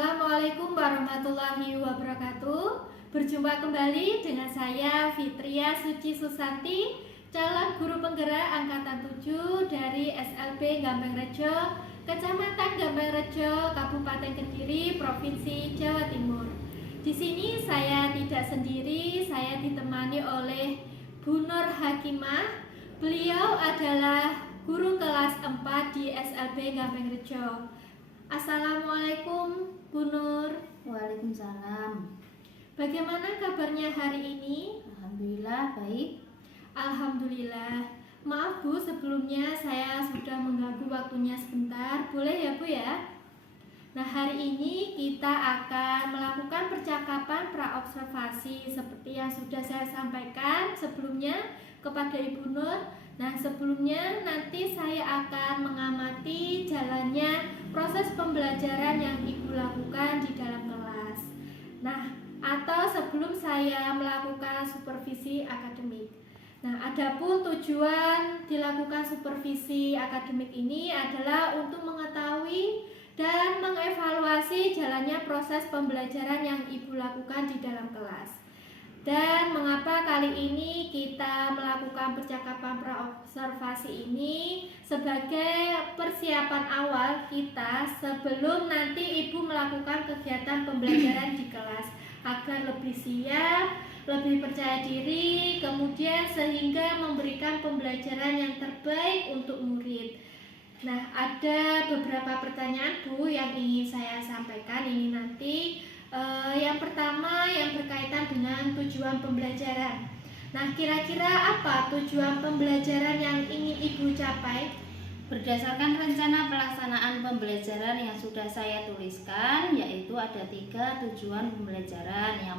Assalamualaikum warahmatullahi wabarakatuh. Berjumpa kembali dengan saya Fitria Suci Susanti, calon guru penggerak angkatan 7 dari SLB Gampengrejo, Kecamatan Gampengrejo, Kabupaten Kediri, Provinsi Jawa Timur. Di sini saya tidak sendiri, saya ditemani oleh Bu Nur Hakimah. Beliau adalah guru kelas 4 di SLB Gampengrejo. Assalamualaikum Bu Nur. Waalaikumsalam. Bagaimana kabarnya hari ini? Alhamdulillah baik. Alhamdulillah. Maaf Bu, sebelumnya saya sudah mengganggu waktunya sebentar. Boleh ya Bu ya? Nah, hari ini kita akan melakukan percakapan praobservasi seperti yang sudah saya sampaikan sebelumnya kepada Ibu Nur. Nah, sebelumnya nanti saya akan mengamati jalannya proses pembelajaran yang Ibu lakukan di dalam kelas. Nah, atau sebelum saya melakukan supervisi akademik. Nah, adapun tujuan dilakukan supervisi akademik ini adalah untuk mengetahui dan mengevaluasi jalannya proses pembelajaran yang Ibu lakukan di dalam kelas. Dan mengapa kali ini kita melakukan percakapan praobservasi ini sebagai persiapan awal kita sebelum nanti Ibu melakukan kegiatan pembelajaran di kelas agar lebih siap, lebih percaya diri, kemudian sehingga memberikan pembelajaran yang terbaik untuk murid. Nah, ada beberapa pertanyaan Bu yang ingin saya sampaikan ini nanti. Yang pertama yang berkaitan dengan tujuan pembelajaran. Nah, kira-kira apa tujuan pembelajaran yang ingin Ibu capai? Berdasarkan rencana pelaksanaan pembelajaran yang sudah saya tuliskan, yaitu ada 3 tujuan pembelajaran. Yang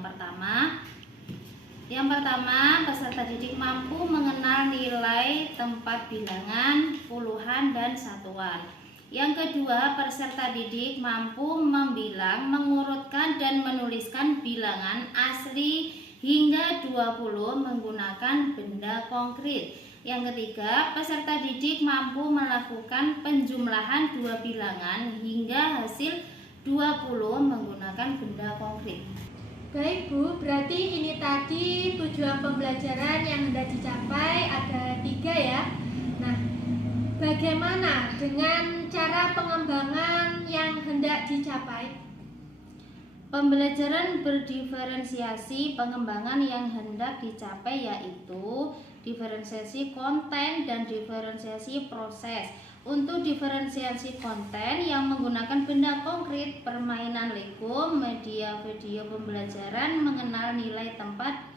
pertama, peserta didik mampu mengenal nilai tempat bilangan, puluhan, dan satuan. Yang kedua, peserta didik mampu membilang, mengurutkan, dan menuliskan bilangan asli hingga 20 menggunakan benda konkret. Yang ketiga, peserta didik mampu melakukan penjumlahan 2 bilangan hingga hasil 20 menggunakan benda konkret. Baik Bu, berarti ini tadi tujuan pembelajaran yang hendak dicapai ada 3 ya. Nah, bagaimana dengan cara pengembangan yang hendak dicapai? Pembelajaran berdiferensiasi pengembangan yang hendak dicapai yaitu diferensiasi konten dan diferensiasi proses. Untuk diferensiasi konten yang menggunakan benda konkret, permainan Lego, media video pembelajaran, mengenal nilai tempat,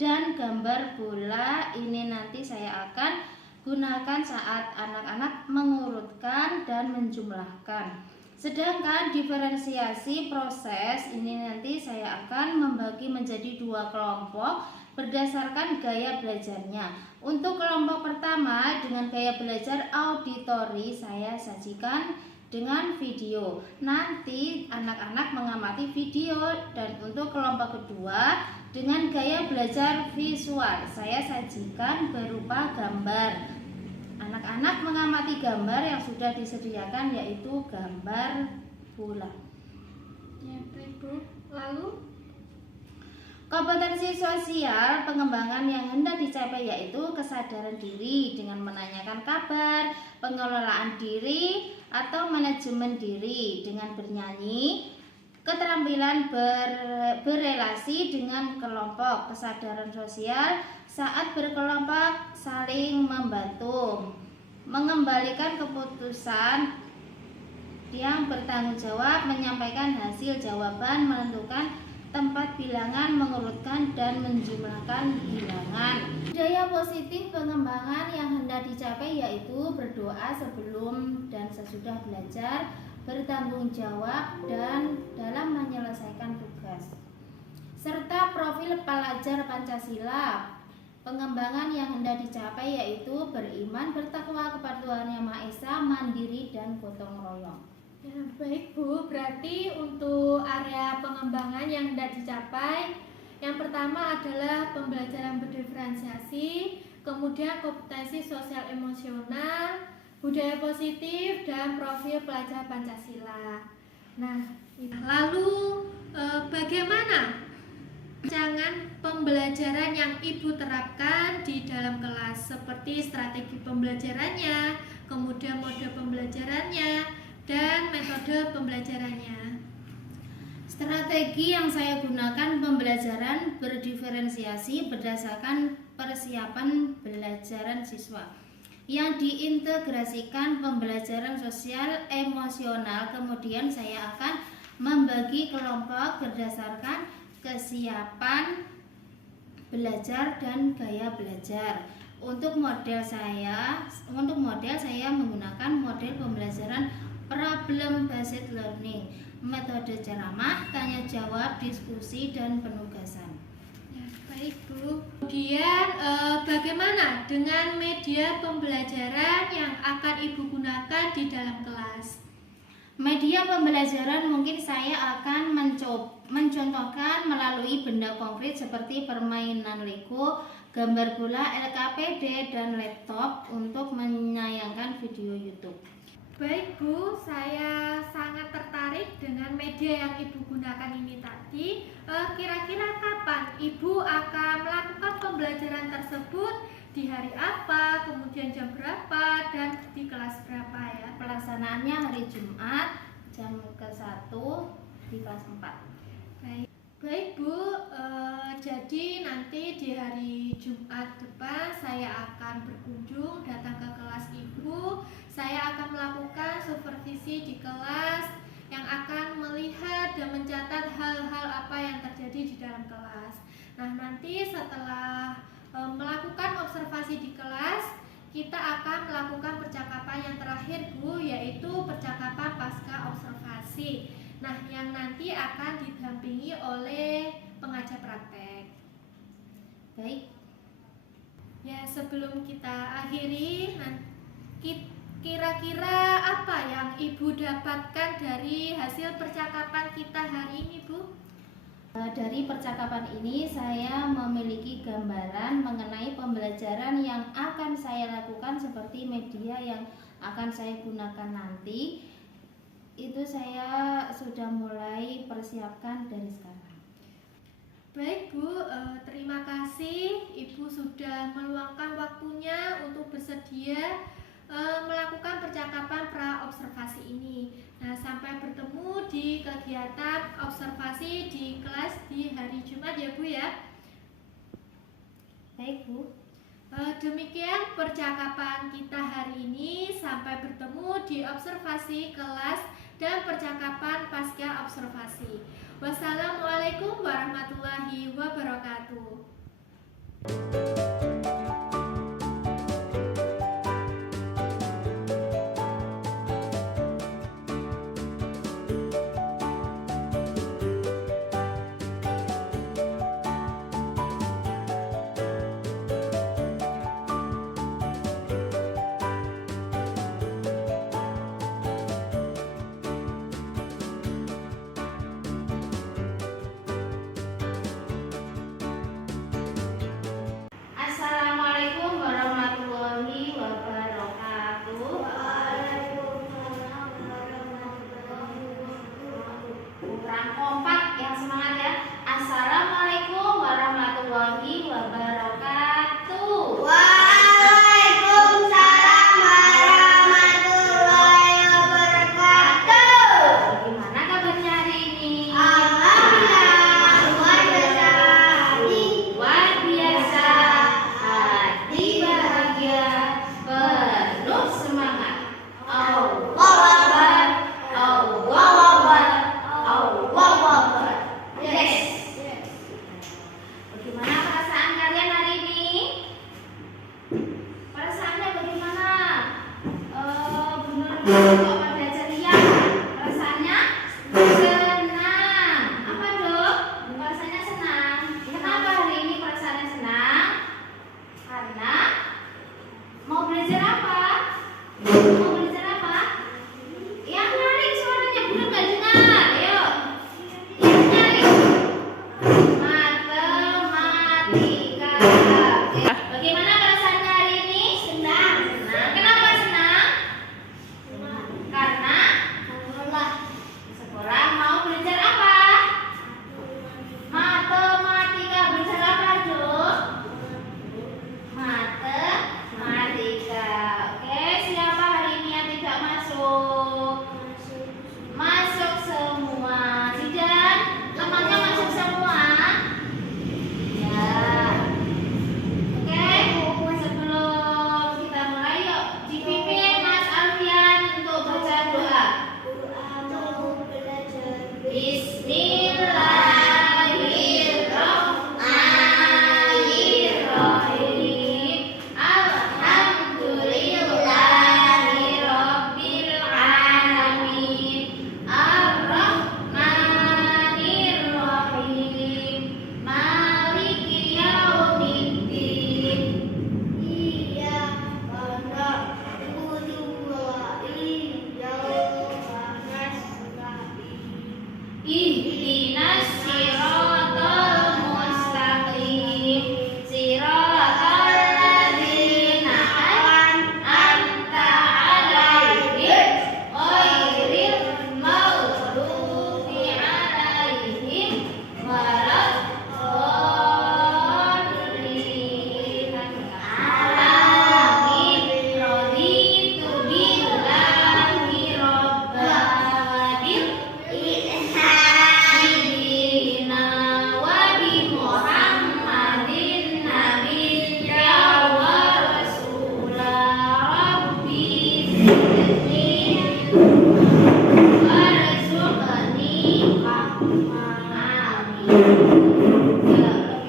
dan gambar bola, ini nanti saya akan gunakan saat anak-anak mengurutkan dan menjumlahkan. Sedangkan diferensiasi proses ini nanti saya akan membagi menjadi 2 kelompok berdasarkan gaya belajarnya. Untuk kelompok pertama dengan gaya belajar auditori saya sajikan dengan video. Nanti anak-anak mengamati video. Dan untuk kelompok kedua dengan gaya belajar visual saya sajikan berupa gambar. Anak-anak mengamati gambar yang sudah disediakan yaitu gambar bola. Ya, baik Bu. Lalu kompetensi sosial pengembangan yang hendak dicapai yaitu kesadaran diri dengan menanyakan kabar, pengelolaan diri atau manajemen diri dengan bernyanyi, keterampilan berrelasi dengan kelompok, kesadaran sosial saat berkelompok, saling membantu, mengembalikan keputusan yang bertanggung jawab, menyampaikan hasil jawaban, menentukan tempat bilangan, mengurutkan dan menjumlahkan bilangan. Budaya positif pengembangan yang hendak dicapai yaitu berdoa sebelum dan sesudah belajar, bertanggung jawab dan dalam menyelesaikan tugas, serta profil pelajar Pancasila. Pengembangan yang hendak dicapai yaitu beriman, bertakwa kepada Tuhan Yang Maha Esa, mandiri dan gotong royong. ya, baik Bu, berarti untuk area pengembangan yang hendak dicapai, yang pertama adalah pembelajaran berdiferensiasi, kemudian kompetensi sosial emosional, budaya positif, dan profil pelajar Pancasila. Nah, lalu bagaimana rancangan pembelajaran yang Ibu terapkan di dalam kelas, seperti strategi pembelajarannya, kemudian mode pembelajarannya, dan metode pembelajarannya? Strategi yang saya gunakan pembelajaran berdiferensiasi berdasarkan persiapan pembelajaran siswa yang diintegrasikan pembelajaran sosial emosional. Kemudian saya akan membagi kelompok berdasarkan kesiapan belajar dan gaya belajar. Untuk model saya menggunakan model pembelajaran problem based learning, metode ceramah, tanya jawab, diskusi, dan penugasan. Ya, baik Bu. Kemudian bagaimana dengan media pembelajaran yang akan Ibu gunakan di dalam kelas? Media pembelajaran mungkin saya akan mencontohkan melalui benda konkret seperti permainan Lego, gambar bola, LKPD, dan laptop untuk menayangkan video YouTube. Baik Bu, saya sangat tertarik dengan media yang Ibu gunakan ini tadi. Kira-kira kapan Ibu akan melakukan pembelajaran tersebut? Di hari apa, kemudian jam berapa, dan di kelas berapa ya? Pelaksanaannya hari Jumat jam ke-1 di kelas 4. Baik Bu, jadi nanti di hari Jumat depan saya akan berkunjung datang ke kelas Ibu. Saya akan melakukan supervisi di kelas yang akan melihat dan mencatat hal-hal apa yang terjadi di dalam kelas. Nah, nanti setelah melakukan observasi di kelas, kita akan melakukan percakapan yang terakhir Bu, yaitu percakapan pasca observasi. Nah, yang nanti akan didampingi oleh pengajar praktek. Baik. Ya, sebelum kita akhiri, kira-kira apa yang Ibu dapatkan dari hasil percakapan kita hari ini Bu? Dari percakapan ini saya memiliki gambaran mengenai pembelajaran yang akan saya lakukan seperti media yang akan saya gunakan nanti. Itu saya sudah mulai persiapkan dari sekarang. Baik Bu, terima kasih Ibu sudah meluangkan waktunya untuk bersedia melakukan percakapan pra-observasi ini. Nah, sampai bertemu di kegiatan observasi di kelas di hari Jumat ya Bu ya. Baik Bu. Demikian percakapan kita hari ini. Sampai bertemu di observasi kelas dan percakapan pasca observasi. Wassalamualaikum warahmatullahi wabarakatuh. Assalamualaikum warahmatullahi wabarakatuh. Kurang kompak, yang semangat ya. Assalamualaikum warahmatullahi wabarakatuh. Waalaikumsalam warahmatullahi wabarakatuh. Gimana kabarnya hari ini? Alhamdulillah, luar biasa. Luar biasa, hati bahagia, penuh semangat. Allahu Akbar, Allahu Akbar, Allahu Akbar. Yes. Bismillahirrahmanirrahim. Alhamdulillahirabbil alamin. Ar-Rahmanirrahim. Maliki yaumiddin. Iyyaka na'budu wa iyyaka nasta'in. Ihdinas siratal mustaqim. Siratal ladzina an'amta 'alaihim ghairil maghdubi 'alaihim waladdallin. Amin. Raditu billahi rabban wa bil Sayyidina wa bi Muhammadin nabiyya wa rasula. Rabbi zidni warzuqni rahmah. Amin.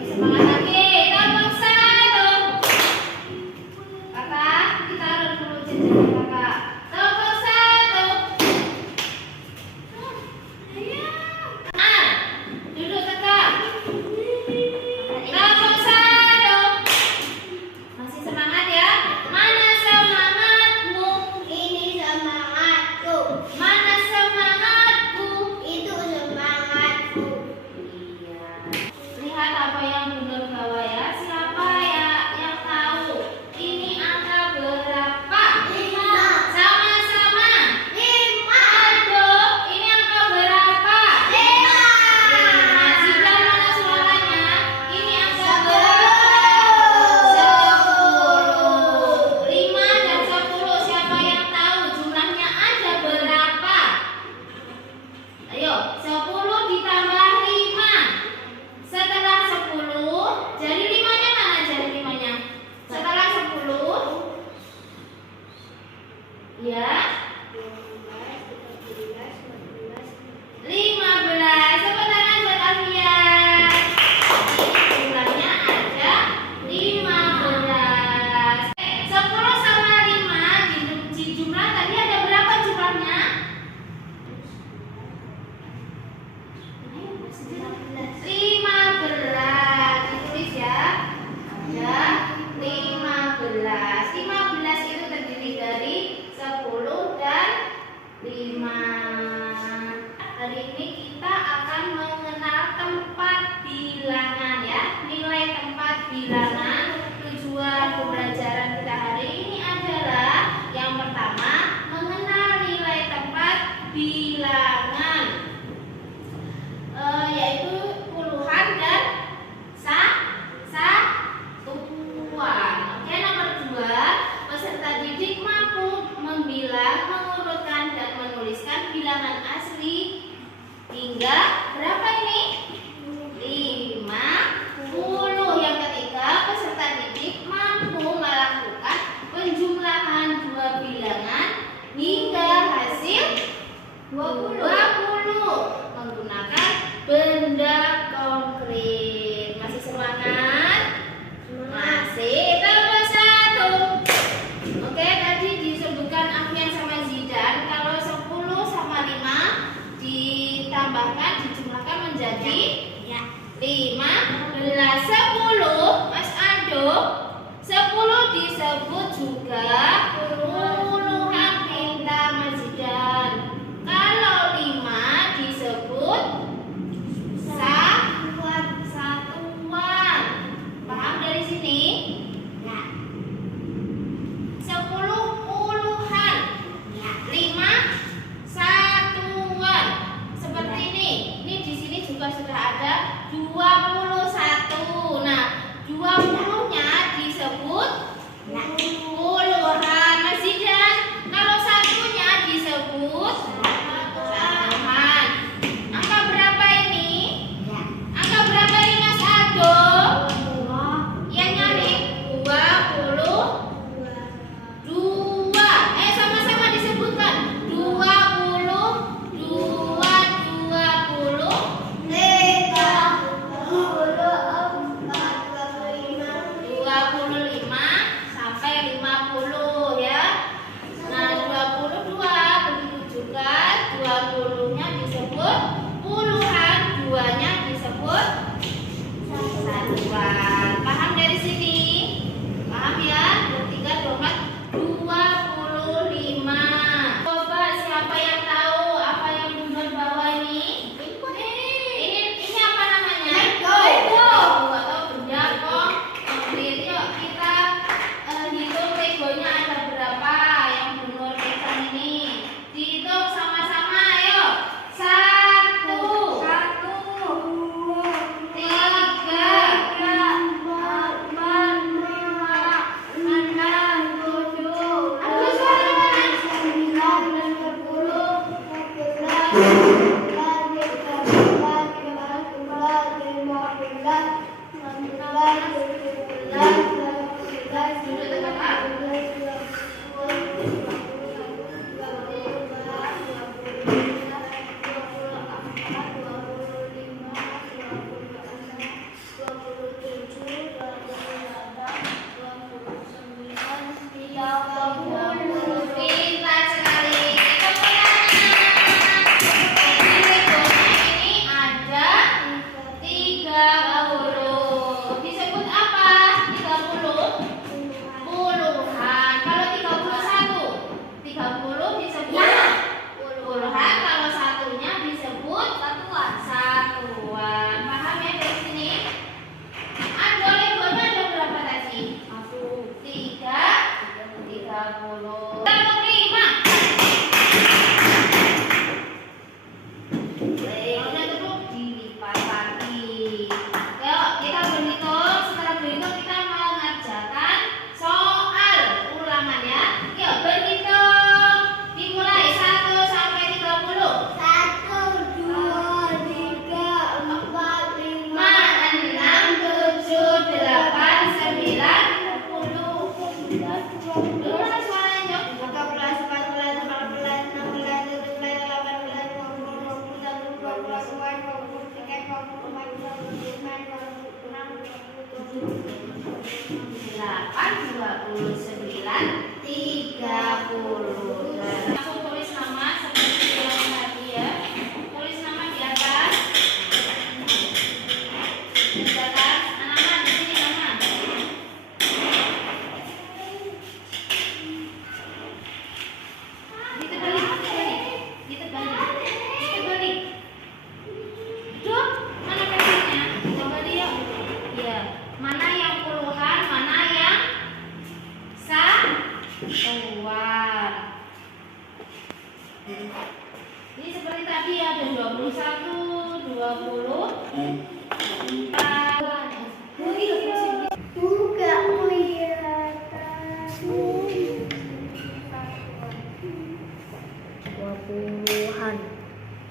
Semangat lagi, tepuk satu. Kakak, kita harus dulu jajan kakak. Tepuk satu. Duduk tegak. Tepuk satu. Masih semangat ya? Mana semangatmu? Ini semangatku. Mana semangatku? Itu semangatku. Iya. Lihat apa yang Bunda bawa ya. Siapa ya yang tahu? Ini angka berapa? 5. Sama-sama. 5. Aduh, ini angka berapa? 5. Zidan mana suaranya? Ini angka 10. berapa? 10. 5 dan 10. Siapa yang tahu jumlahnya ada berapa? Ayo, 10 ditambah 5. Setelah 10, jari 5-nya mana jari 5-nya? Setelah 10, ya, 15. Tepuk tangan buat Alfian. Jumlahnya ada 15. 10 sama 5 di jumlah tadi ada berapa jumlahnya? 15. Ditulis ya. Ada 15. 15 itu terdiri dari 10 dan 5. Hari ini kita akan mengenal tempat bilangan ya. Nilai tempat bilangan. Tujuan pembelajaran kita hari ini adalah yang pertama mengenal nilai tempat bilangan. Yaitu puluhan dan satuan. Oke, nomor 2, peserta didik mampu membilang, mengurutkan dan menuliskan bilangan asli hingga berapa ini? 50. Yang ketiga, peserta didik mampu melakukan penjumlahan dua bilangan hingga hasil 20 menggunakan benda konkret. Masih semangat? Masih. Tepuk satu. Oke, tadi disebutkan Alfian sama Zidan kalau 10 sama 5 ditambahkan, dijumlahkan menjadi 15. 10, Mas Ado, 10 disebut juga puluhan bintang, Mas Zidan. Kalau 5 disebut satuan. Paham dari sini? 10 puluhan, 5 satuan. Seperti ini. Ini di sini juga sudah ada 21. Nah, 20-nya disebut puluhan. Mas Zidan, kalau satunya disebut satuan. Angka berapa ini? Angka berapa ini, Mas Ado? Yang nyari 22. Sama-sama disebutkan 20, 2, 20, 30. Langsung tulis nama seperti yang tadi ya. Tulis nama di atas. Di atas. Nama di sini nama. Diterbalik. Duk, mana pensilnya? Kita balik yuk. Iya. Mana yang puluhan, mana yang satuan. Ini seperti tadi ya, ada 21, 20. Buka kelihatan.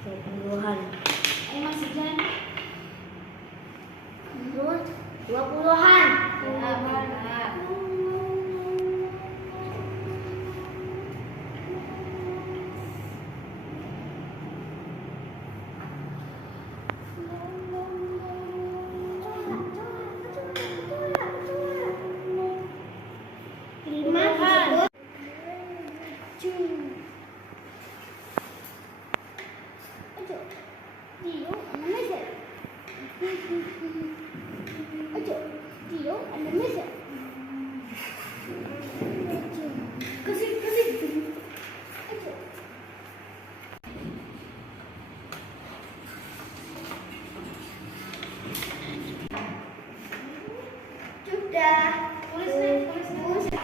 20-an. Ayo masih jalan. 20-an. Ya, benar. Sudah. Tulis nih, tulis nih.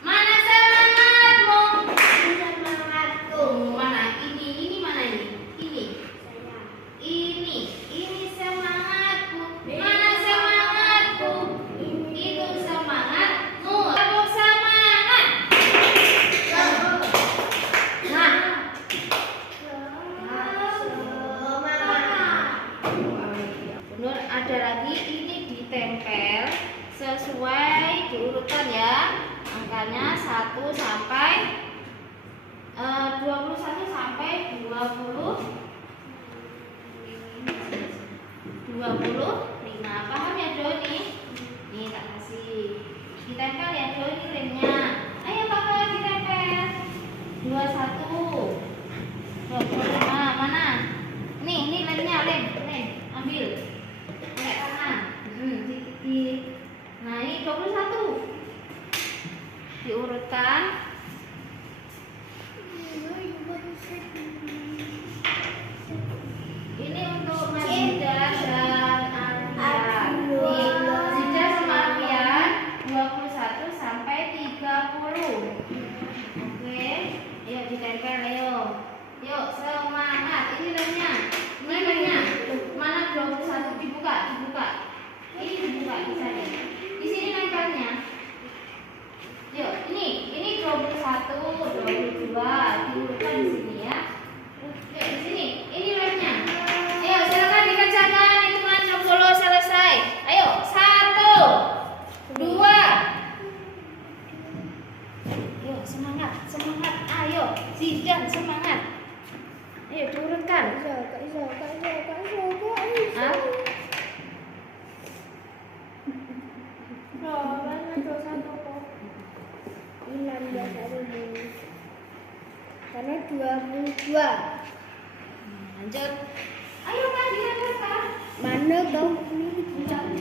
Mana semangatmu? Semangatku. Mana ini mana ini? Ini semangatku. Mana semangatku? Itu semangatmu. Tepuk semangat. Nah, benar ada lagi ini ditempel sesuai diurutkan ya. Angkanya 1 sampai 21 sampai 25. Paham ya Doni? Nih tak kasih. Ditempel ya Doni lemnya. Ayo Papa ditempel. 21. 25 mana? Nih lemnya lem. Ambil. Pakai tangan. Titik. Nah, ini 21. Diurutkan. Ini untuk Mazidah dan Arfian. Nih, Mazidah sama Arfian 21 sampai 30. Oke, yuk ditempel ayo. Yuk semangat. Ini lemnya. Ini lemnya. Mana 21 dibuka. Ini dibuka di sana. Di sini nempelnya. Yuk, ini 21, 22 diurutkan di sini ya. Yuk di sini. Ini lemnya. Ayo silakan dikerjakan hitungan 60 selesai. Ayo 1, 2. Yuk semangat. Ayo Zidan semangat. Ayo diurutkan. Hah? Karena 22. Lanjut. Ayo kan dilanjutkan. Mana kau ini? Dikasih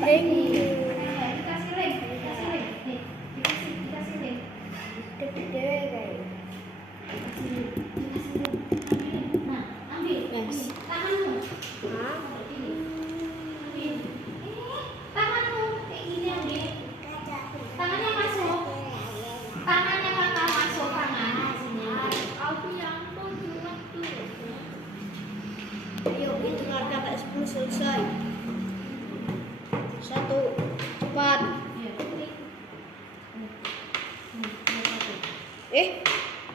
link. Nih, dikasih link. Nah, ambil. Tanganmu. Ambil. Tanganmu kayak gini ambil. Tangannya masuk. Tangannya kakak masuk tangan. Sini. Aku yang mau junak tuh. Yuk, hitungan kakak 10 selesai. 1, cepat.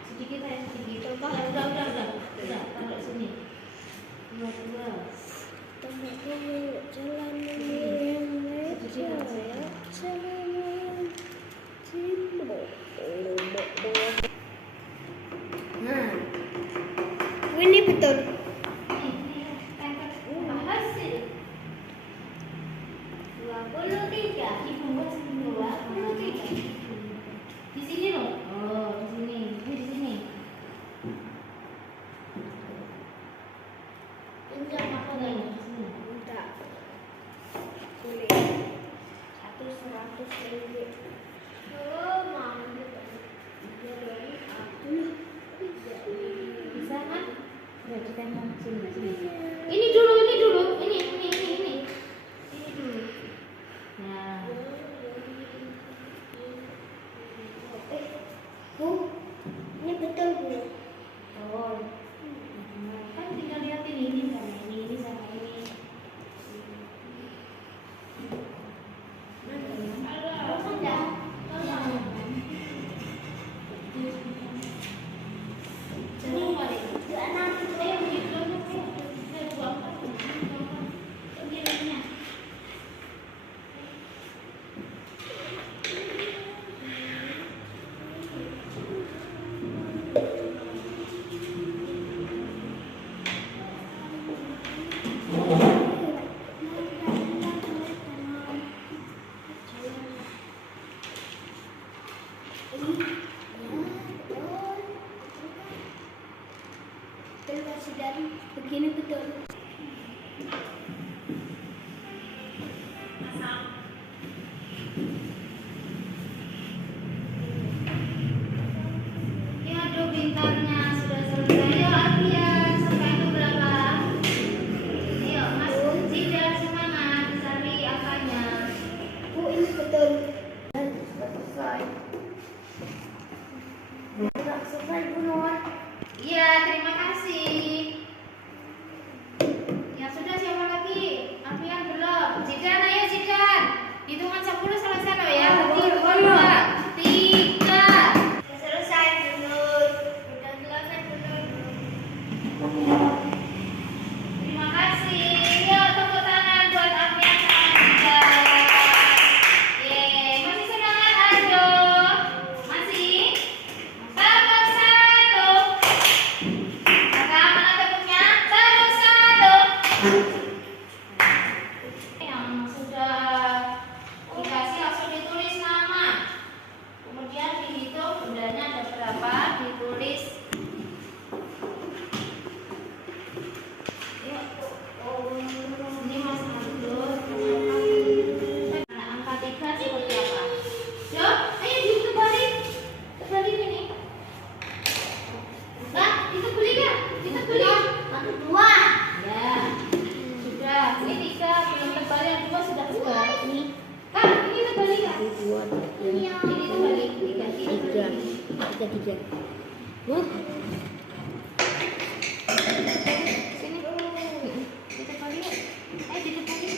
Sedikit aja sedikit. Udah. Taruh sini. 22. ini betul. Hasil 23. Ibu buat 23. Di sini loh. Oh, di sini. Ini di sini. Ini apa nih? Di sini. Enggak. Boleh. 100 ringgit. Oh, mau. Bisa kan? Ya, kita mau sini. Ini dulu. Ini dulu. Nah, Bu, ini betul Bu. oh. Kan tinggal lihat ini sama ini sama ini. Betul masih dari begini betul. Ya, aduh pintarnya sudah selesai. Ayo, Alfian, sampai itu berapa? Ayo, Mas Zidan semangat cari angkanya. Bu, ini betul. Selesai. Sudah selesai Bu Nur. Iya, terima kasih. Ya sudah, siapa lagi? Alfian belum. Zidan, ayo Zidan. Hitungan 10 selesai loh ya. 1, 2, 3. Selesai Bu Nur. Sudah selesai Bu Nur. Terima kasih. Yuk, tepuk tangan buat Alfian sama Zidan. Yeay, masih semangat ayo. Masih? Tepuk 1. Kakak, mana tepuknya? Tepuk 1. Yang sudah dikasih langsung ditulis nama. Kemudian dihitung bendanya ada berapa, ditulis. Yuk. Ini Mas Abdul. Nah, angka 3 seperti apa? Yuk, ayo ditebalik. Tebalin ini. Nah, ditebeli kan? Ditebeli. 1, 2. Ya, sudah. Ini 3, belum tebal, yang 2 sudah tebal. Ini. Kak, ini tebali kan? Ini tebali. 3. 3. Sini. Ditebali yuk. Ayo ditebali.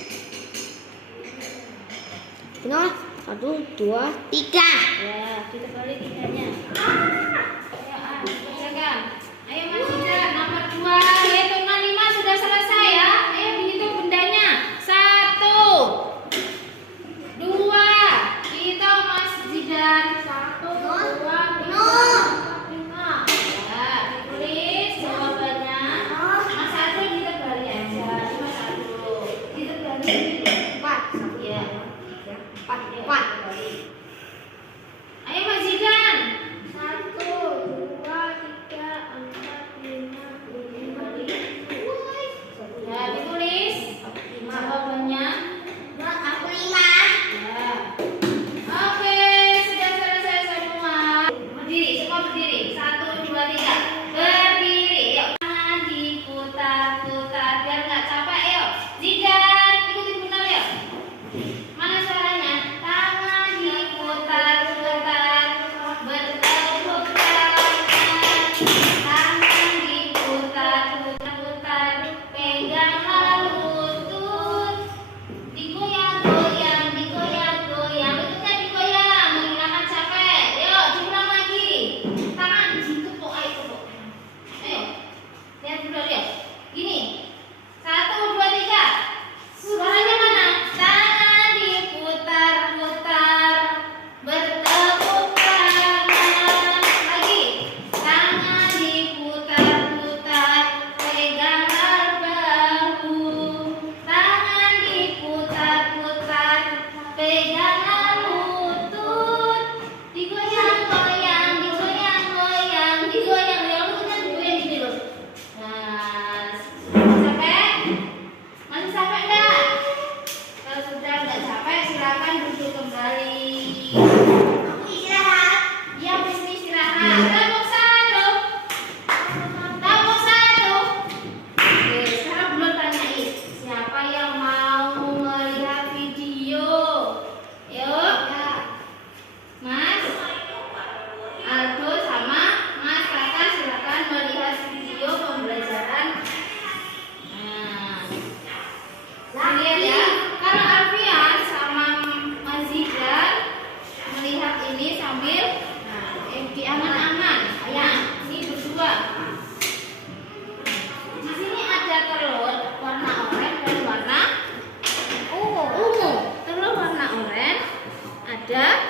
Benar. 1, 2, 3. Ya, ditebali 3-nya. Ayo, dikerjakan. Ayo Mas Zidan, nomor 2. Hitungan 5 sudah selesai ya. Ayo dihitung bendanya. 1, 2. Hitung Mas Zidan. 1, 2, 3. Ya, ditulis jawabannya. Mas Adul ditebali aja. Ini Mas Adul. Ditebali. 4. Ya. 4. Ayo Mas Zidan. 1,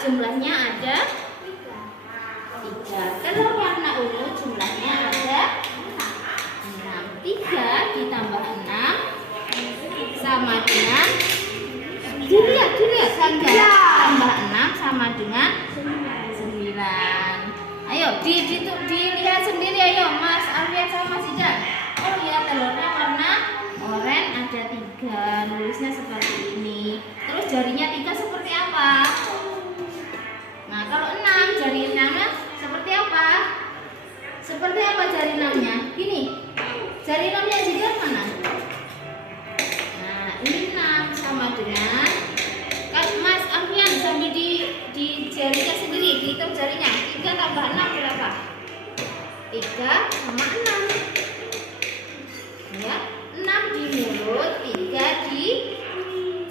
jumlahnya ada 3. Telur warna ungu jumlahnya ada 6. 3 ditambah 6 sama dengan dilihat tambah 6 sama dengan 9. Ayo dilihat sendiri, ayo Mas Alfian sama Mas Ijan. Oh ya, telurnya warna oranye ada 3, nulisnya seperti ini. Terus jarinya 3 seperti apa? Nah, kalau 6, jari 6-nya seperti apa? Seperti apa jari 6-nya? Gini, jari 6-nya Zidan mana? Nah, ini 6 sama dengan, kan Mas Alfian sambil di jarinya sendiri, dihitung jarinya. 3 tambah 6 berapa? 3 sama 6. Ya, 6 di mulut, 3 di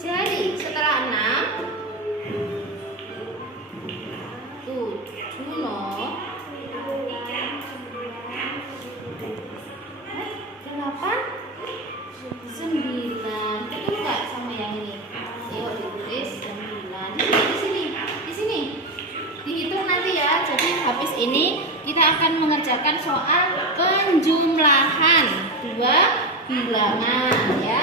jari. Setelah 6 7 no 8 9. Betul nggak sama yang ini? Yuk ditulis 9. Di sini dihitung nanti ya. Jadi habis ini kita akan mengerjakan soal penjumlahan 2 bilangan ya.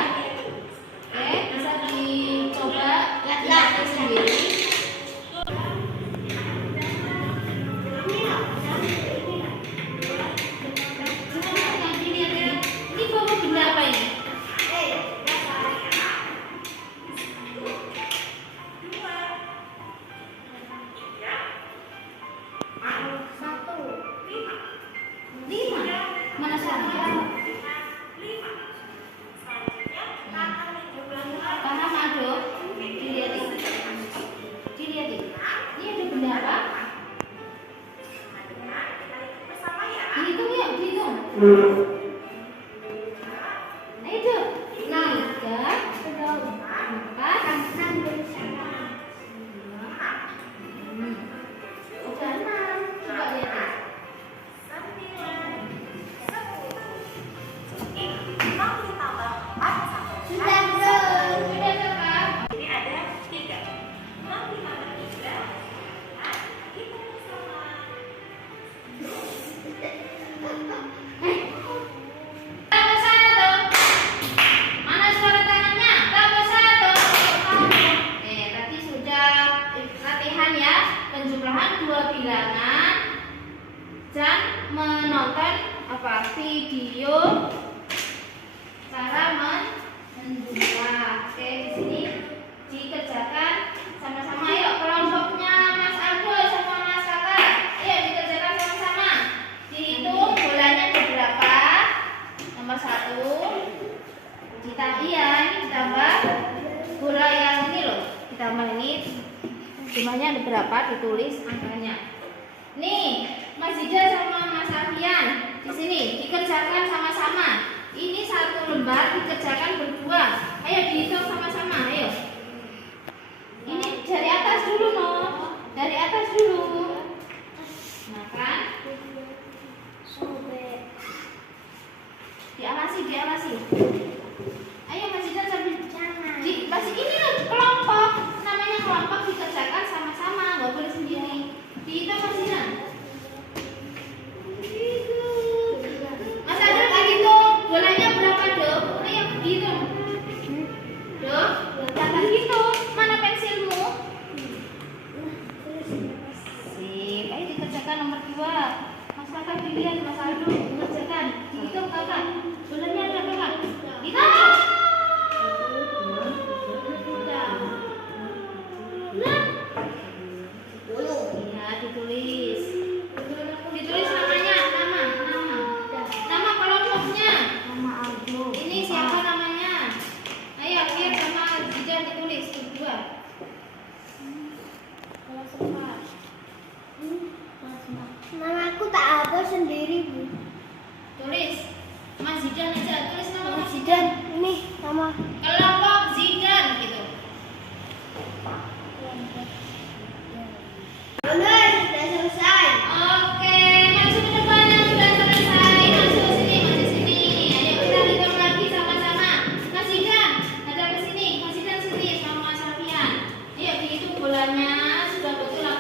Oke, bisa dicoba lihat sendiri. Ini bawa benda apa ini? Mana satu? Paham Ado? Dilihat. Ini ada benda apa? Dihitung yuk, dihitung. Ayo tuh. 2 bilangan dan menonton video cara menjumlah. Oke, di sini dikerjakan sama-sama. Ayo kelompoknya Mas Aldo sama Mas Kakak. Ayo dikerjakan sama-sama. Dihitung bolanya ada berapa? Nomor 1 ditambah bola yang ini loh. Ditambah ini jumlahnya ada berapa, ditulis angkanya. Nih, Mas Zidan sama Mas Alfian di sini dikerjakan sama-sama. Ini 1 lembar dikerjakan berdua. Ayo dihitung sama-sama, ayo. Ini dari atas dulu, no. Dari atas dulu. Nah kan? Diawasi. Ayo Mas Zidan sambil masih ini loh, kelompok. Namanya kelompok dikerjakan sama-sama, nggak boleh sendiri. Dihitung Mas Zidan. Mas Adel tak hitung bolanya berapa dok? Ayo dihitung. Dok, tak hitung. Mana pensilmu? Sip, ayo dikerjakan nomor 2. Mas Kakak dilihat, Mas Aldo dikerjakan. Dihitung kakak. Bolanya ada kakak. Hitung. Ditulis namanya, nama kelompoknya. Ini siapa namanya? Ayo lihat sama Zidan ditulis berdua. Namaku tak apa sendiri, Bu. Tulis Mas Zidan aja, tulis nama Mas Zidan, ini nama kelompok Zidan gitu. Benar, sudah selesai. Oke, maju ke depan yang sudah selesai. Masuk sini, maju sini. Ayo kita hitung lagi sama-sama. Mas Zidan, hadap ke sini. Mas Zidan sini sama Mas Alfian. Ayo dihitung bolanya sudah betul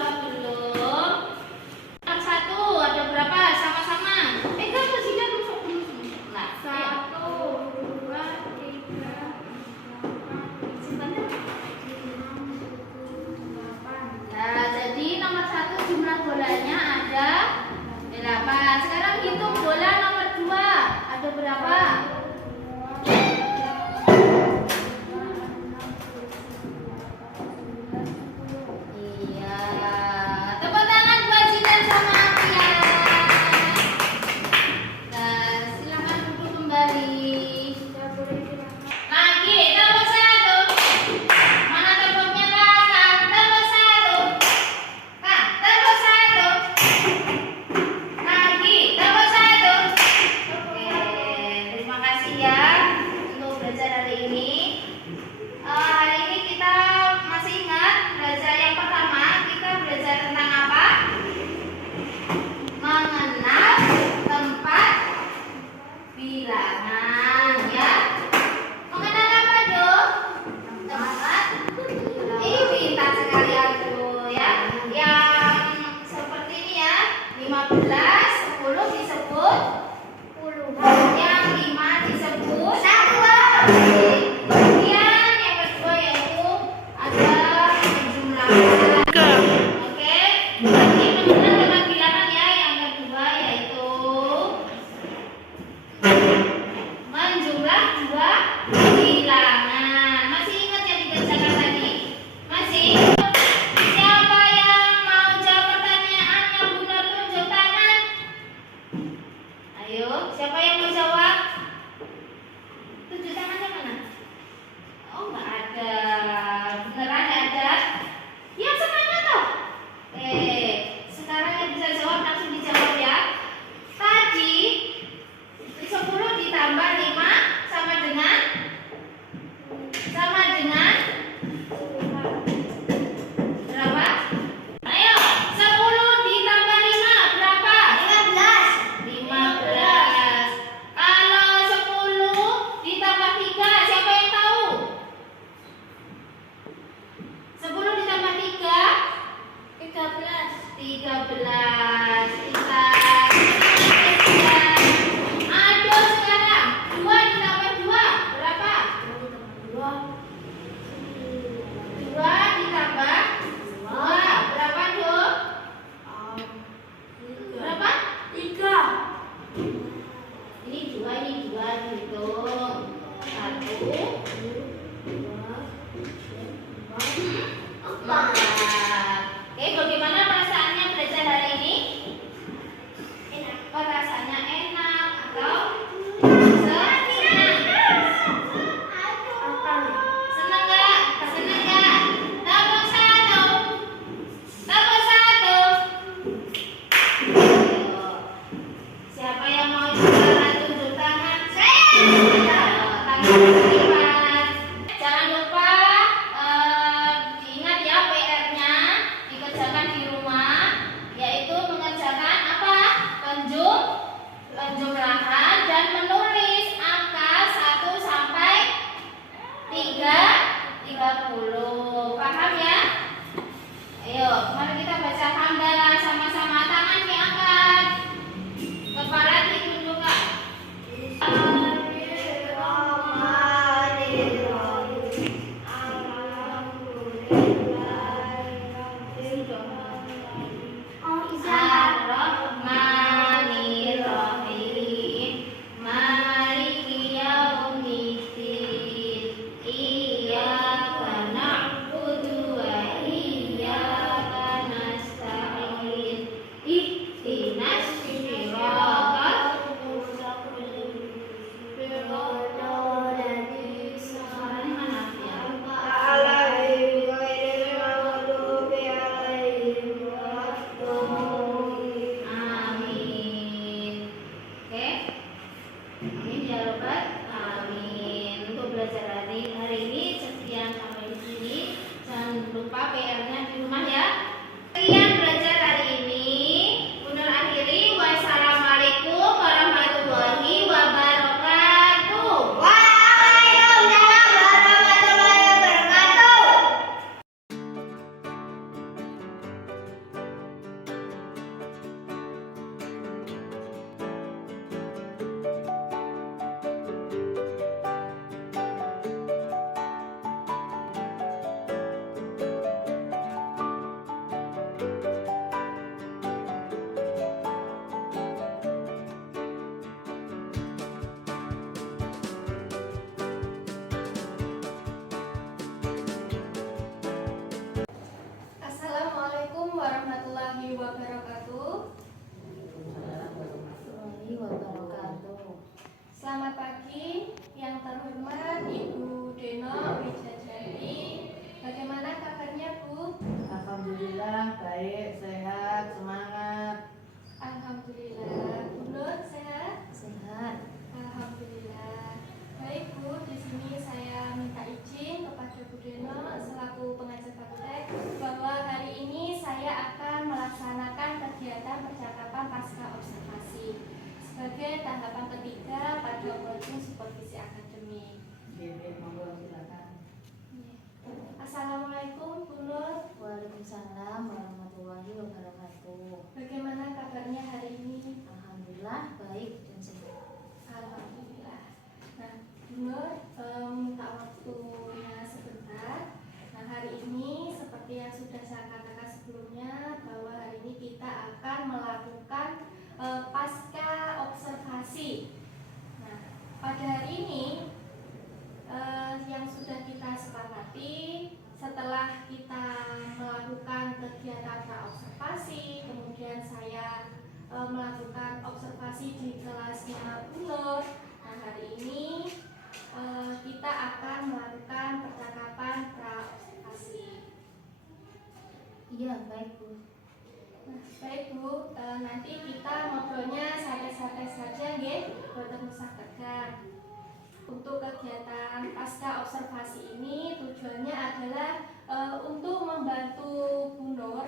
siapa yang mau jawab? Tunjuk tangannya mana? Oh, nggak ada. Beneran nggak ada? Yang semuanya toh? Sekarang yang bisa jawab langsung dijawab ya. Tadi 10 ditambah 5 sama dengan berapa? Ayo, 10 ditambah 5 berapa? 15. Kalau 10 ditambah 3, siapa yang tahu? 10 ditambah 3 13. Kita aduh sekarang 2 ditambah 2 berapa? 2 ditambah 2 berapa, Dok? Berapa? 3. Ini 2 dihitung. 1 2 4. Oke, bagaimana perasaannya belajar hari ini? Perasaannya enak atau senang? Senang nggak? Tepuk satu. Ayo. Siapa yang mau juara tunjuk tangan? Tangan berlipat. Jangan lupa diingat ya PR-nya dikerjakan di rumah, yaitu mengerjakan apa? Penjumlahan dan menulis angka 1 sampai 30. Paham ya? Ayo, mari kita baca hamdalah sama-sama. Tangan diangkat, kepala ditunjukkan. Ar-Rahmanir-Rahim, Maliki Yaumiddin, Iyyaka na'budu wa iyyaka nasta'in, ihdinas siratal Amin. Oke. Amin ya Rabbal Alamin. Untuk belajar hari ini sekian sampai di sini. Jangan lupa PR-nya di rumah ya. Sekian belajar hari ini. Undur akhiri. Wassalamualaikum warahmatullahi wabarakatuh. Waalaikumsalam warahmatullahi wabarakatuh. Assalamualaikum warahmatullahi wabarakatuh. Warahmatullahi wabarakatuh. Selamat pagi, yang terhormat Ibu Deno Wijajari. Bagaimana kabarnya, Bu? Alhamdulillah baik, sehat, semangat. Alhamdulillah. Bu Nur sehat? Sehat. Alhamdulillah. Baik, Bu, di sini saya minta izin kepada Bu Deno selaku pengajar praktek bahwa hari ini saya akan melaksanakan kegiatan percakapan pasca observasi sebagai tahapan ketiga pada modul supervisi akademik. Oke, monggo silakan. Assalamualaikum, Bu Nur. Waalaikumsalam warahmatullahi wabarakatuh. Bagaimana kabarnya hari ini? Alhamdulillah baik dan sehat. Alhamdulillah. Nah, Bu Nur, minta waktunya sebentar. Nah, hari ini seperti yang sudah saya katakan sebelumnya bahwa hari ini kita akan melakukan pasca observasi. Nah, pada hari ini yang sudah kita sepakati setelah kita melakukan kegiatan praobservasi, kemudian saya melakukan observasi di kelasnya nanti kita ngobrolnya santai-santai saja nggih, boten usah tegang. Untuk kegiatan pasca observasi ini tujuannya adalah untuk membantu Bu Nur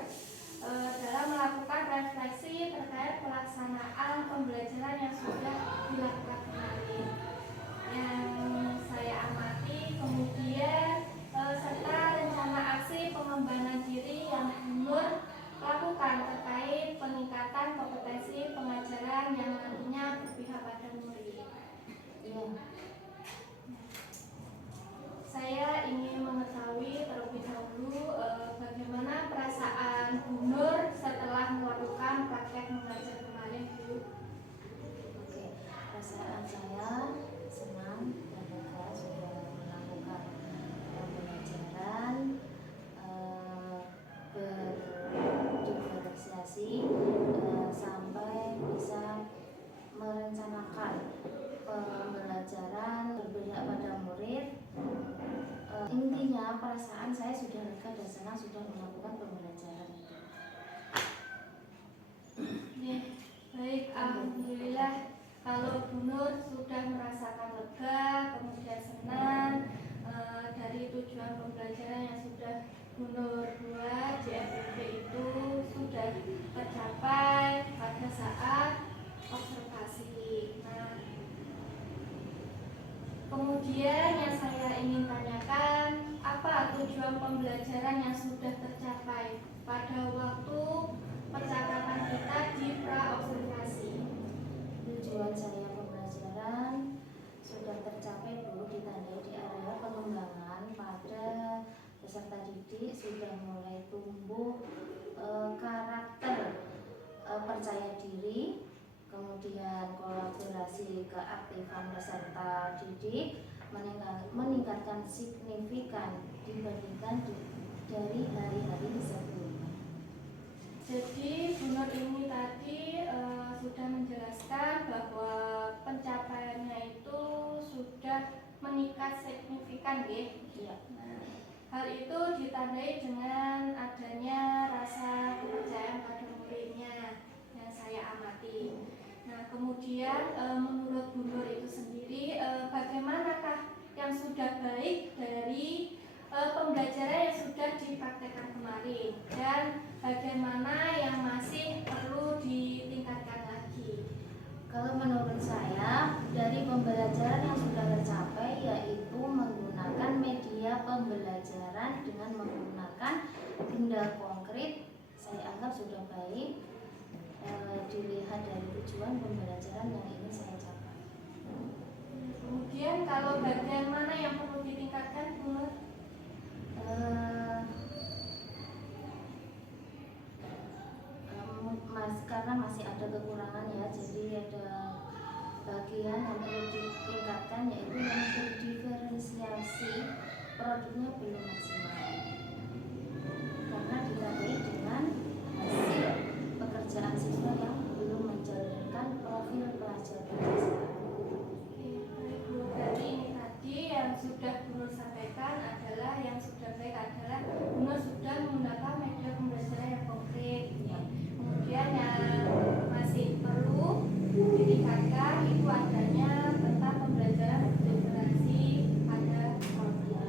dalam melakukan refleksi terkait pelaksanaan pembelajaran yang sudah dilakukan kemarin yang saya amati, kemudian serta rencana aksi pengembangan diri yang Bu Nur lakukan terkait peningkatan kompetensi pengajaran yang nantinya berpihak pada murid. Iya. Saya ingin mengetahui terlebih dahulu bagaimana perasaan Bu Nur setelah melakukan praktek mengajar kemarin, Bu. Oke, perasaan saya senang dan lega sudah melakukan pembelajaran berdiferensiasi sampai bisa merencanakan pembelajaran berpihak pada murid. Intinya perasaan saya sudah lega dan senang sudah melakukan pembelajaran itu. Baik, alhamdulillah kalau Bu Nur sudah merasakan lega, kemudian senang dari tujuan pembelajaran yang sudah Bu Nur buat di FEB itu sudah tercapai pada saat observasi. Nah, kemudian yang saya ingin tanyakan, apa tujuan pembelajaran yang sudah tercapai pada waktu percakapan kita di pra-observasi? Tujuan saya pembelajaran sudah tercapai dulu ditandai di area pengembangan pada peserta didik sudah mulai tumbuh karakter percaya diri, kemudian kolaborasi keaktifan peserta didik meningkatkan signifikan dibandingkan dari hari-hari sebelumnya. Jadi Bu Nur ini tadi sudah menjelaskan bahwa pencapaiannya itu sudah meningkat signifikan, nggih. Iya. Nah, hal itu ditandai dengan adanya rasa kepercayaan pada muridnya yang saya amati. Nah, kemudian menurut Bu Nur itu sendiri, bagaimanakah yang sudah baik dari pembelajaran yang sudah dipraktekkan kemarin dan bagaimana yang masih perlu ditingkatkan lagi? Kalau menurut saya dari pembelajaran yang sudah tercapai yaitu menggunakan media pembelajaran dengan menggunakan benda konkret, saya anggap sudah baik dilihat dari tujuan pembelajaran yang ingin saya capai. Kemudian kalau bagian mana yang perlu ditingkatkan, Bu Nur? Karena masih ada kekurangan ya, jadi ada bagian yang perlu ditingkatkan yaitu yang berdiferensiasi produknya belum maksimal karena ditandai dengan hasil pekerjaan siswa yang belum menjalankan profil pelajar berdasarkan. Berarti ini tadi yang sudah Bu Nur sampaikan adalah yang sudah baik adalah Bu Nur sudah menggunakan media pembelajaran yang konkret. Kemudian yang masih perlu ditingkatkan itu adanya tentang pembelajaran berdiferensi pada kelompok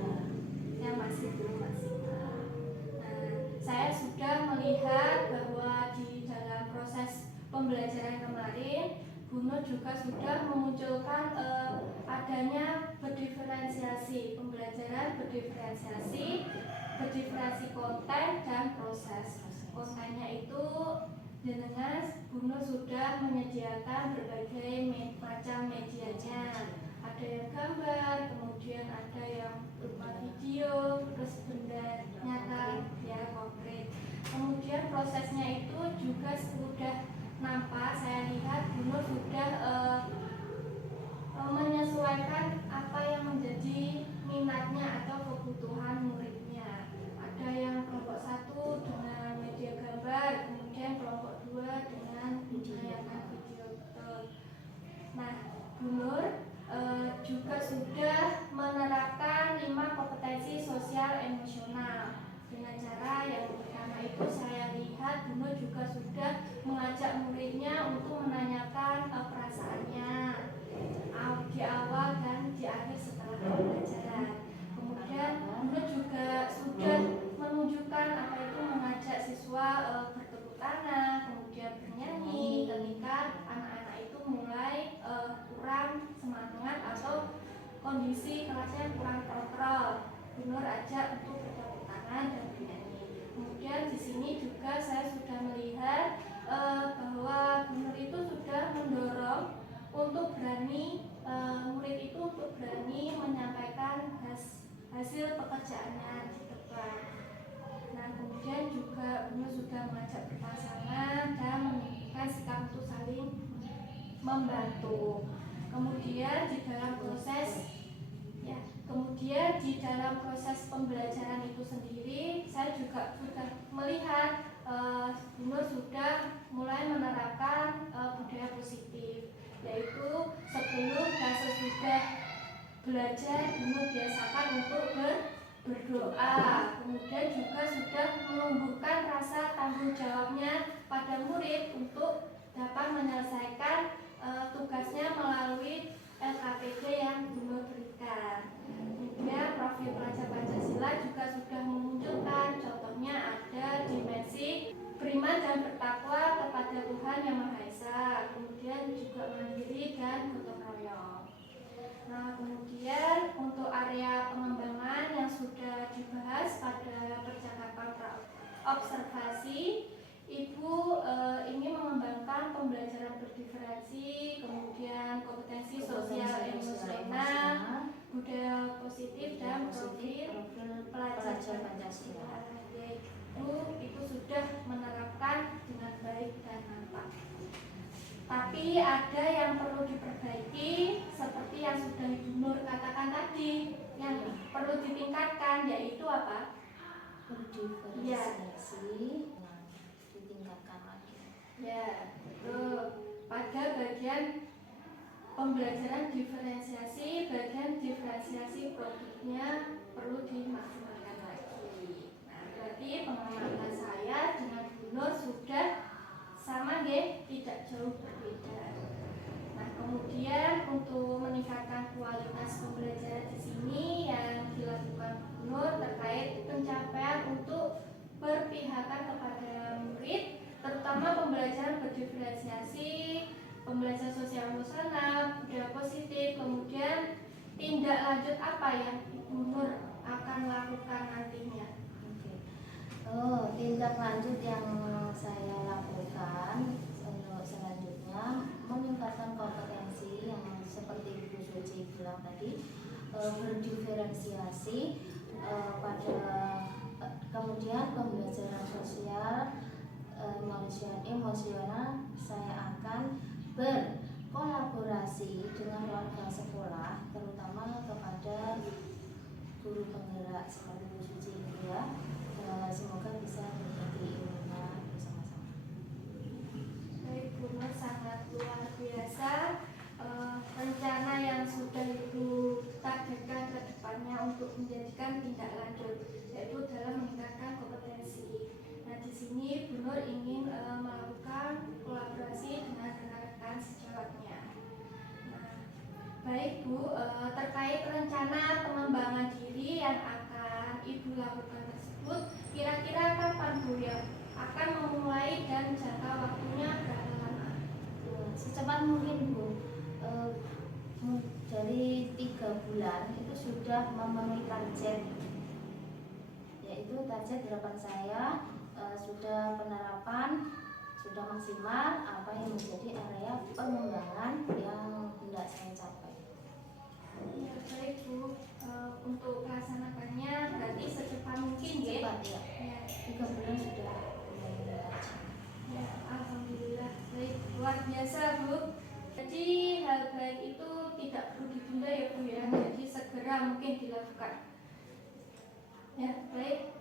yang masih belum maksimal. Nah, saya sudah melihat bahwa di dalam proses pembelajaran kemarin Bu Nur juga sudah memunculkan adanya berdiferensiasi, pembelajaran berdiferensiasi konten dan proses. Kontennya itu jenengan Bu Nur sudah menyediakan berbagai macam medianya. Ada yang gambar, kemudian ada yang berupa video, terus benda nyata ya konkret. Kemudian prosesnya itu juga sudah nampak, saya lihat Bu Nur sudah menyesuaikan apa yang menjadi minatnya atau kebutuhan muridnya. Ada yang kelompok 1 dengan media gambar, kemudian kelompok 2 dengan menyediakan video. Nah, Bu Nur juga sudah menerapkan 5 kompetensi sosial emosional Dengan cara yang pertama itu saya lihat Bu Nur juga sudah mengajak muridnya untuk menanyakan perasaannya di awal dan di akhir setelah pembelajaran. Kemudian Bu Nur juga sudah menunjukkan apa itu mengajak siswa bertepuk tangan, kemudian bernyanyi ketika anak-anak itu mulai kurang semangat atau kondisi kelasnya kurang kontrol. Bu Nur ajak untuk bertepuk tangan dan bernyanyi. Kemudian di sini juga saya sudah melihat bahwa Bu Nur itu sudah mendorong untuk berani murid itu untuk berani menyampaikan hasil pekerjaannya di depan. Nah, kemudian juga Bu Nur sudah mengajak berpasangan dan menunjukkan sikap untuk saling membantu. Kemudian di dalam proses pembelajaran itu sendiri, saya juga sudah melihat Bu Nur sudah mulai menerapkan budaya positif, yaitu sebelum dan sesudah belajar Bu Nur biasakan untuk berdoa. Kemudian juga sudah menumbuhkan rasa tanggung jawabnya pada murid untuk dapat menyelesaikan tugasnya melalui LKPD yang Bu Nur berikan. Kemudian profil pelajar Pancasila juga sudah memunculkan, contohnya ada dimensi beriman dan bertakwa kepada Tuhan Yang Maha Esa, kemudian juga mandiri dan gotong royong. Nah, kemudian untuk area pengembangan yang sudah dibahas pada percakapan observasi, Ibu ingin mengembangkan pembelajaran berdiferensi, kemudian kompetensi sosial emosional, budaya positif dan profil pelajar Pancasila. Itu sudah menerapkan dengan baik dan nampak. Tapi ada yang perlu diperbaiki seperti yang sudah Ibu Nur katakan tadi, yang perlu ditingkatkan, yaitu apa? Berdiferensiasi ditingkatkan lagi. Ya, betul. Pada bagian pembelajaran diferensiasi, bagian diferensiasi produknya perlu dimaksimalkan lagi. Nah, berarti pengamatan saya dengan Bu Nur sudah sama nggih, tidak jauh berbeda. Nah, kemudian untuk meningkatkan kualitas pembelajaran di sini yang dilakukan Bu Nur terkait pencapaian untuk berpihakan kepada murid, terutama pembelajaran berdiferensiasi, pembelajaran sosial emosional, budaya positif, kemudian tindak lanjut apa yang Ibu Nur akan lakukan nantinya? Tindak lanjut yang saya lakukan selanjutnya meningkatkan kompetensi yang seperti Bu Suci bilang tadi, berdiferensiasi kemudian pembelajaran sosial emosional. Saya akan berkolaborasi dengan warga sekolah, terutama kepada guru penggerak seperti Bu Suci ya. Semoga bisa berbagi ilmunya bersama-sama. Baik, Bu Nur sangat luar biasa. Rencana yang sudah Ibu targetkan ke depannya untuk menjadikan tindak lanjut, yaitu dalam meningkatkan kompetensi. Nah, di sini Bu Nur ingin melakukan kolaborasi dengan rekan-rekan sejawatnya. Nah, baik Bu, terkait rencana pengembangan diri yang akan Ibu lakukan tersebut, kira-kira kapan Bu yang akan memulai dan jangka waktunya berapa lama? Secepat mungkin Bu. Dari 3 bulan itu sudah memenuhi target, yaitu target harapan saya sudah penerapan sudah maksimal apa yang menjadi area pengembangan yang hendak saya capai. Ya, baik Bu, untuk pelaksanakannya berarti secepat mungkin ya? Cepat ya. 3 bulan sudah mulai. Ya, alhamdulillah. Baik, luar biasa Bu. Jadi hal baik itu tidak perlu ditunda ya Bu ya, jadi segera mungkin dilakukan. Ya, baik.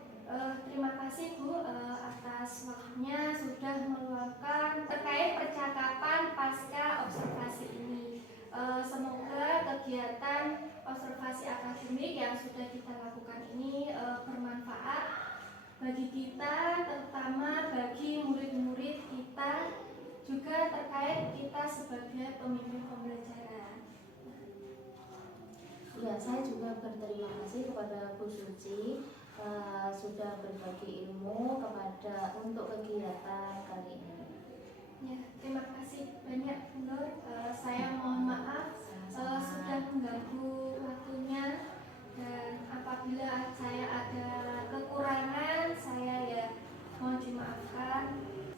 Terima kasih Bu atas waktunya sudah meluangkan terkait percakapan pasca observasi ini. Semoga kegiatan observasi akademik yang sudah kita lakukan ini bermanfaat bagi kita, terutama bagi murid-murid kita, juga terkait kita sebagai pemimpin pembelajaran. Ya, saya juga berterima kasih kepada Bu Suci sudah berbagi ilmu untuk kegiatan kali ini. Ya, terima kasih banyak Bu Nur. Saya mohon maaf sudah mengganggu waktunya, dan apabila saya ada kekurangan, saya ya mohon dimaafkan.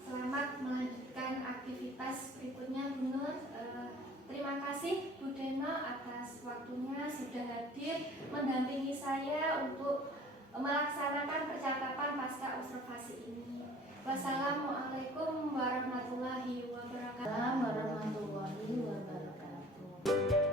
Selamat melanjutkan aktivitas berikutnya Bu Nur. Terima kasih Bu Deno atas waktunya sudah hadir mendampingi saya untuk melaksanakan percakapan pasca observasi ini. Wassalamualaikum warahmatullahi wabarakatuh. Warahmatullahi wabarakatuh.